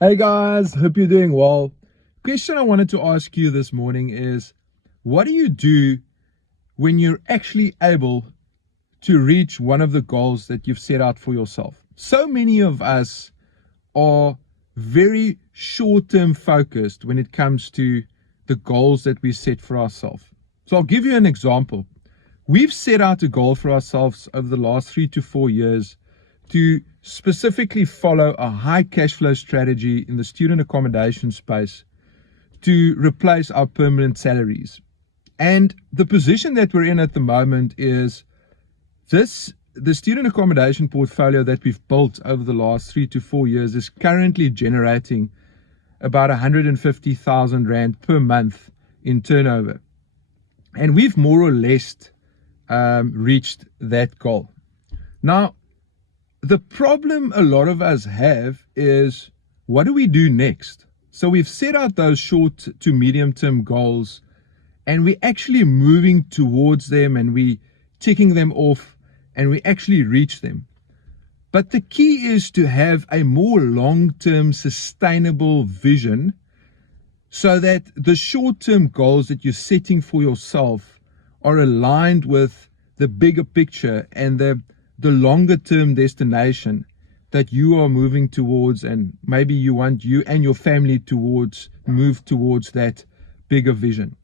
Hey guys, hope you're doing well. Question I wanted to ask you this morning is, what do you do when you're actually able to reach one of the goals that you've set out for yourself? So many of us are very short-term focused when it comes to the goals that we set for ourselves. So I'll give you an example. We've set out a goal for ourselves over the last 3 to 4 years to specifically follow a high cash flow strategy in the student accommodation space to replace our permanent salaries. And the position that we're in at the moment is the student accommodation portfolio that we've built over the last 3 to 4 years is currently generating about 150,000 Rand per month in turnover. And we've more or less reached that goal. Now, the problem a lot of us have is, what do we do next? So we've set out those short to medium term goals, and we're actually moving towards them, and we ticking them off, and we actually reach them. But the key is to have a more long-term sustainable vision so that the short-term goals that you're setting for yourself are aligned with the bigger picture and the longer term destination that you are moving towards, and maybe you want you and your family move towards that bigger vision.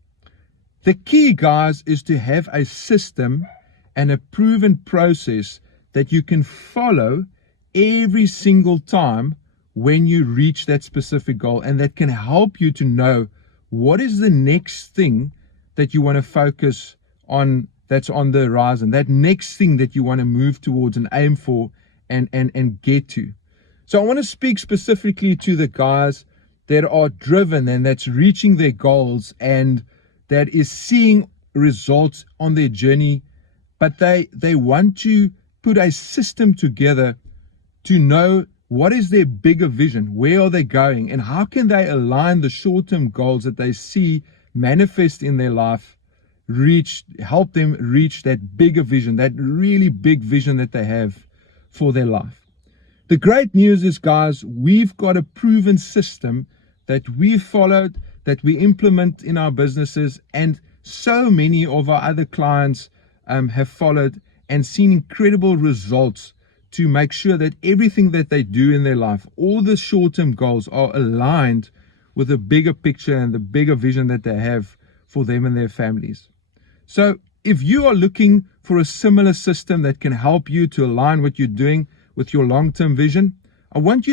The key, guys, is to have a system and a proven process that you can follow every single time when you reach that specific goal, and that can help you to know what is the next thing that you want to focus on, that's on the horizon, that next thing that you want to move towards and aim for and get to. So I want to speak specifically to the guys that are driven and that's reaching their goals and that is seeing results on their journey, but they want to put a system together to know what is their bigger vision, where are they going, and how can they align the short-term goals that they see manifest in their life, help them reach that bigger vision, that really big vision that they have for their life. The great news is, guys, we've got a proven system that we followed, that we implement in our businesses, and so many of our other clients have followed and seen incredible results to make sure that everything that they do in their life, all the short-term goals, are aligned with the bigger picture and the bigger vision that they have for them and their families. So if you are looking for a similar system that can help you to align what you're doing with your long-term vision, I want you to